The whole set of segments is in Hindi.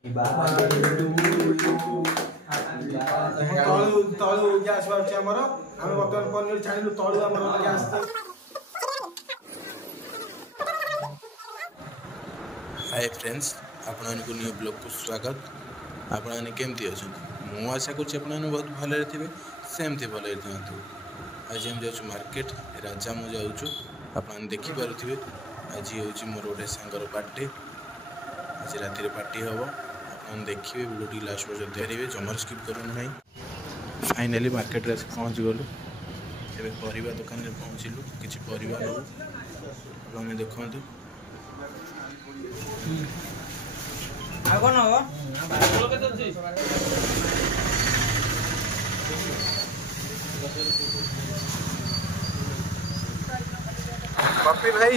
तलु गैस बाहर आमर आम बर्तमान पनीर छाणिलु तलु आम गैस। हाय फ्रेंड्स, आपण न्यू ब्लॉग को स्वागत। आपण केमती अच्छा मु आशा कर बहुत भले थे सेमती भले था। आज हम जाऊँ मार्केट राजा मु जाऊँ आप देखिपे आज हूँ मोर गोटे सांगर बर्थडे। आज राति पार्टी हम आप देखिए वीडियो लास्ट पर्यटन देखिए जमार स्किप करूँ ना। फाइनाली मार्केट रे पहुँच गलु ए परिवा दुकान में पहुँचलु किसी परिवा नौ आम देखु पप्पी भाई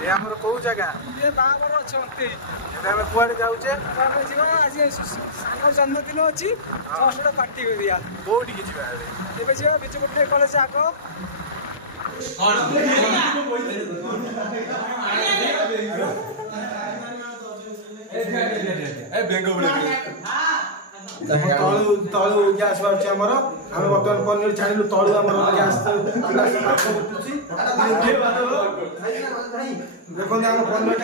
ये हमर को जगह ये बाबर अछंती हम कुआडे जाउचे हम जीवा आज सानो जन्मदिन अछि जस्ट पार्टी करिया कोठी कि जीवा एबे जीवा बिच कोठे कॉलेज आको ए बेंगो बडे तलु तलु गैस बाहर आमर आम बर्तमान पनीर छाणिलु तलु आम गैस देखो आम पनीर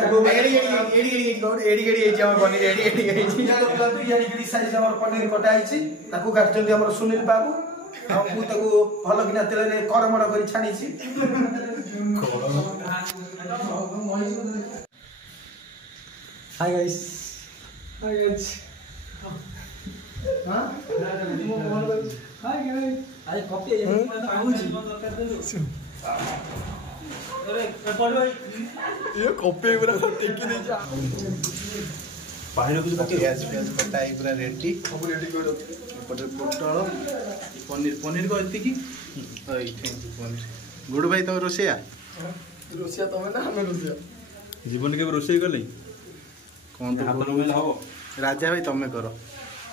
पनीर कटा काटुच्च सुनील बाबू भल कि तेल करमड़ कर छाणी हाय गाइस हाय गाइस हां हाय गाइस आज कॉपी ये कॉपी पूरा टेकी नहीं जा पानी कुछ प्याज प्याज कटा है पूरा रेडी सब रेडी कर पटर पोटल पनीर पनीर को एति की ओई थैंक यू पनीर गुड भाई तो रोसिया तमे ना हमें रोसिया जीवन के रोसई करले कौन तो हाथ नमेल हो राजा भाई तमे करो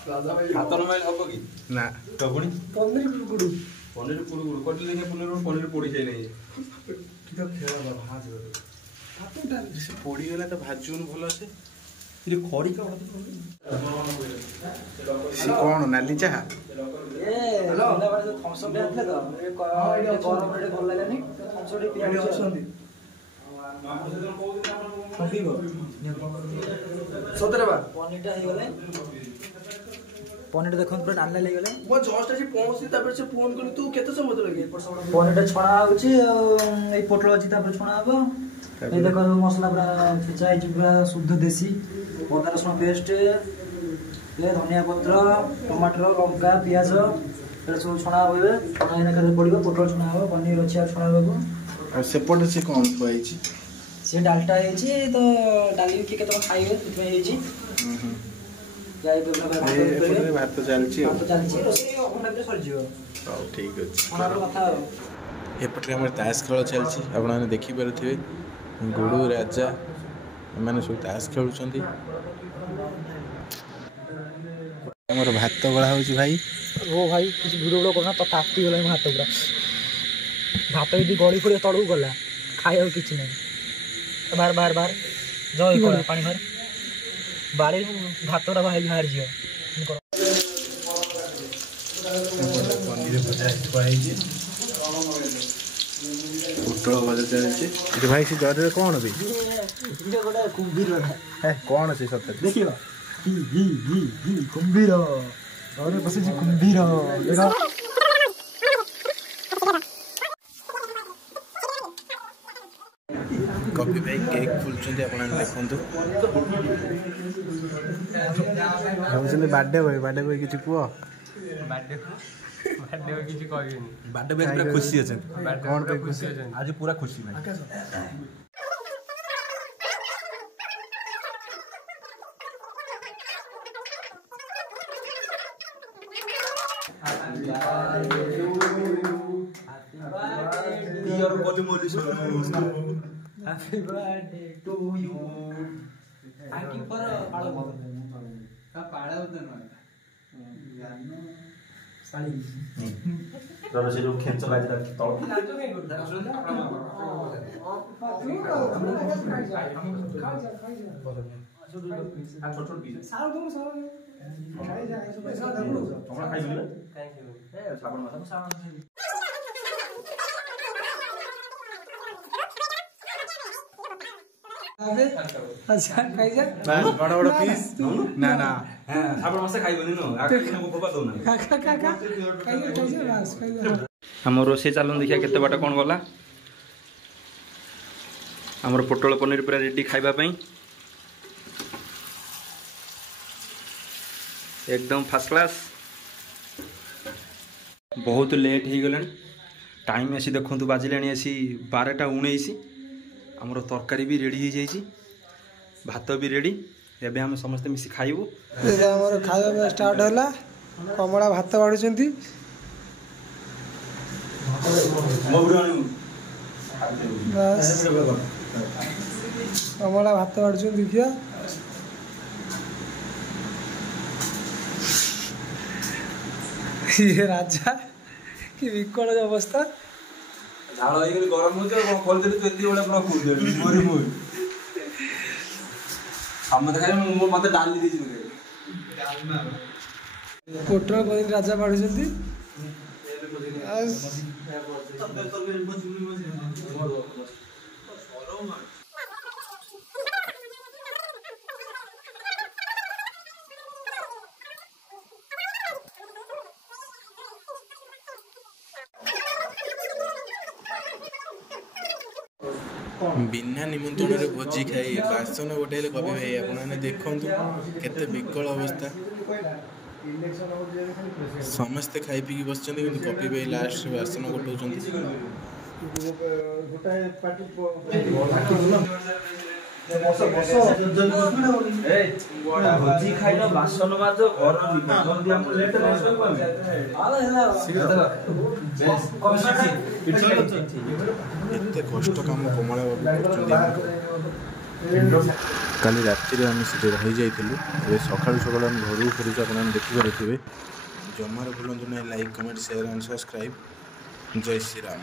राजा भाई हाथ नमेल हो कि ना कबुनी पनीर कुडुकुडु कोटले के पनीर पोड़ी जाय नहीं तो खेला भाज हाथटा से पोड़ी गला तो भाजून भलो से ये खड़ी का से कौन नाली चाहा ए हेलो थम्स अप आथले तो ए गरम रे भल लागनी थम्स अप पिया छथि सतरे बा पनीरटा हे गले पनीर देखो पूरा डालने लगे वो जस्ट आज पहुंची तापर से फोन कर तू केते समय लगे पनीरटा छणा होची ए पोटल अछि तापर छणा हबो ए देखो मसला पूरा फिचाई पूरा शुद्ध देसी अदा रसुन पेस्ट ए धनिया पत्र टमाटर लंका प्याज ए सब छणा होबे छणा इना करे पड़िबो पोटल छणा हबो पनीर अछि आ छणा हबो आ सेपट से कोन खुआइछि से डालटा हेछि तो डाली के केते खाइबे इतमे हेछि भात चलती ठीक अच्छे एपटे आम ताश खेल चलती आप देखिपे गुडू राजा एम सब ताश खेलुंट भात गला हो भाई ओ भाई कुछ भिड़ करना तो ताती गला हाथ पूरा भात यदि गली पड़े तड़ू गला खाया कि ना बार बार बार जय कर पानी भर बाड़ी भातरा बाहर बाहर जियो पनीर भजा खुआई पोटल भजा चलছে ये भाई से डरे कौन भी ये गोटा कुंभीर है कौन से सब देखियो ही कुंभीर और बस जी कुंभीर देखो कॉफी भाई केक फुलचंदी आपण देखंतु हमसे बर्थडे भाई किछि कुओ बर्थडे किछि कहबिनी बर्थडे पे पूरा खुशी अछन कोन पे खुशी अछन आज पूरा खुशी भाई Happy birthday to you. Thank you for पाळो तो न यानो साली तर से जो खेच लाज रख तळ नाचो के करता सुन छोट छोट पीस सारा तुम सारा खाई जा ऐसे पैसा दे हमरा खाइ बोले थैंक यू ए साबण माथा सारा अच्छा खाई जा बड़ा बड़ा पीस ना ना हां साबण मासे खाइ बोले न आके को फोपा दो ना काका काका खाई जा बस खाई जा हमर रोसे चालन देखिया केते बाटा कोन गला हमर पोटल पनीर पूरा रेडी खाइबा पई एकदम फर्स्ट क्लास बहुत लेट हो गलानी टाइम आसी देखु बाजिला आसी 12:19 आमर तरकारी भी रेडी हो जाइए भात भी रेडी एबे हम समस्त मिसी खाइबू हमर खाଇବା स्टार्ट होला कमला भात बाडुचंती बस कमला भात बाडुचंती देखिया ये राजा कि विकल अवस्था झाड़ हो गरम हो खोल दे तो एति बड़ा पूरा कूद दे मोर मोर हम खाइ मत डाली दी पोटल पनीर राजा बाडुचंती बिना निमंत्रण भोजी खाई बासन गोटे कवि भाई आपने देखु केते विकल अवस्था समस्ते खाई पी बस कपि भाई लास्ट बासन गोटाऊँ भोजी खाइ बासन माज घर एते कष्ट काम कमला बाबू काली राति आम से रही जाइलु सका सका आम घर फेरुଛୁ आप देखिपे जमार भूलु ना like comment share and subscribe जय श्री राम।